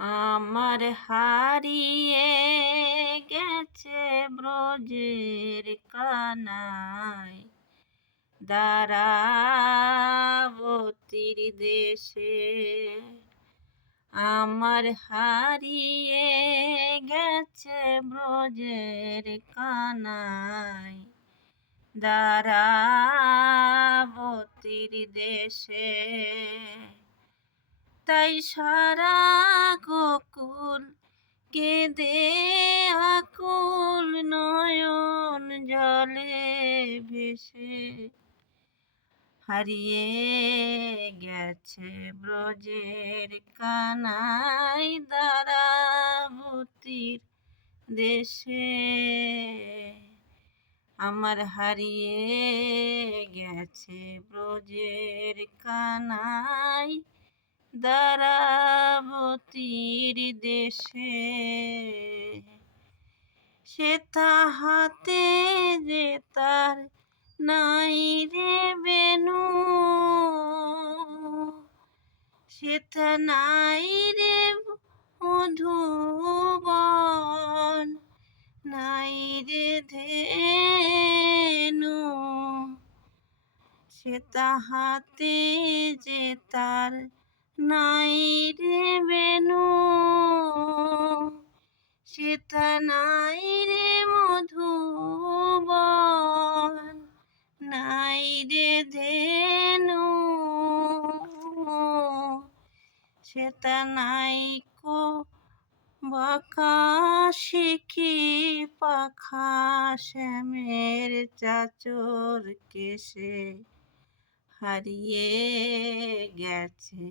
আমার হারিয়ে গেছে ব্রজের কানায় দ্বারাবতীর দেশে। আমার হারিয়ে গেছে ব্রজের কানায় দ্বারাবতীর দেশে। তাই সারা গোকুল কেঁদে আকুল নয়ন জলে ভেসে। হারিয়ে গেছে ব্রজের কানাই দ্বারাবতীর দেশে। আমার হারিয়ে গেছে ব্রজের কানাই দ্বারাবতীর দেশে। সে তাহাতে যে তার নাই রে বেনু, সেথা নাই রে মধুবন, নাই রে ধেনু। সে তাহাতে যে তার নাই রে বেনু, সেথা নাই রে মধুবন, নাই রে ধেনু। সেথা নাই কো বাঁকা শিখি পাখা শ্যামের চাচর কেশে। হারিয়ে গেছে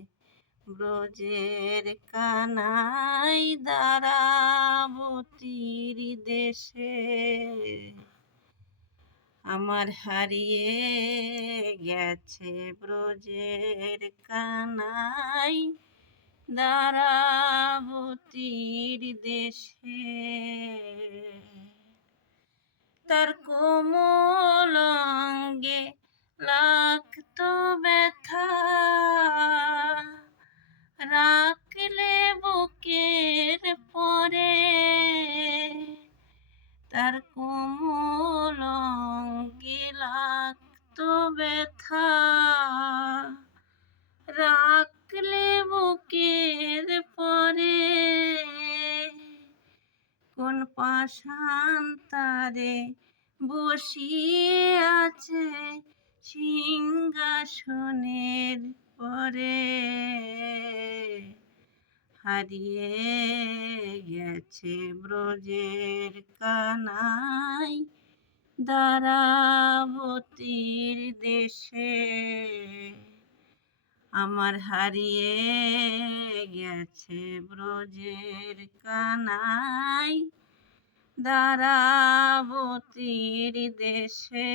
ব্রজের কানাই দ্বারাবতীর দেশে। আমার হারিয়ে গেছে ব্রজের কানাই দ্বারাবতীর দেশে। তার কোমল অঙ্গে লাগতো ব্যথা, রাখলে বুকের পরে। তার কোমল অঙ্গে লাগতো ব্যথা, রাখলে বুকের পরে। কোন পাষাণ তারে বসিয়ে আছে সিংহাসনের পরে। হারিয়ে গেছে ব্রজের কানাই দ্বারাবতীর দেশে। আমার হারিয়ে গেছে ব্রজের কানাই দ্বারাবতীর দেশে।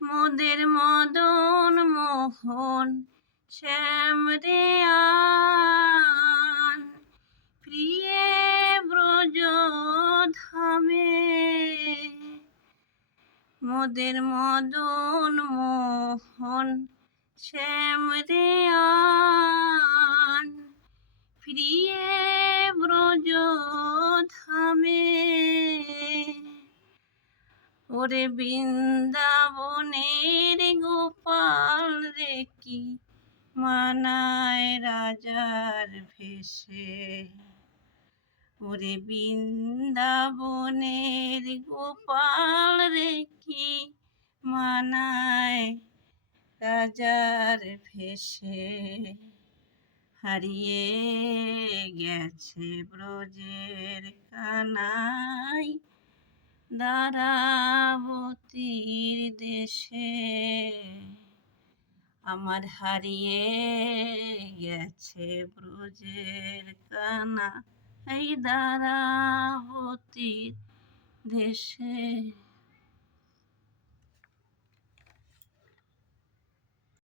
মোদের মদন মোহন শ্যাম রে আন, প্রিয়ে ব্রজ ধামে। মোদের মদন মোহন শ্যাম রে আন, প্রিয়ে ব্রজ ধামে। ওরে বৃন্দাবনের গোপাল রে কি মানায় রাজার ভেষে। ওরে বৃন্দাবনের গোপাল রে কি মানায় রাজার ভেষে। হারিয়ে গেছে ব্রজের কানাই দ্বারাবতীর দেশে। আমার হারিয়ে গেছে ব্রজের কানাই দ্বারাবতীর দেশে।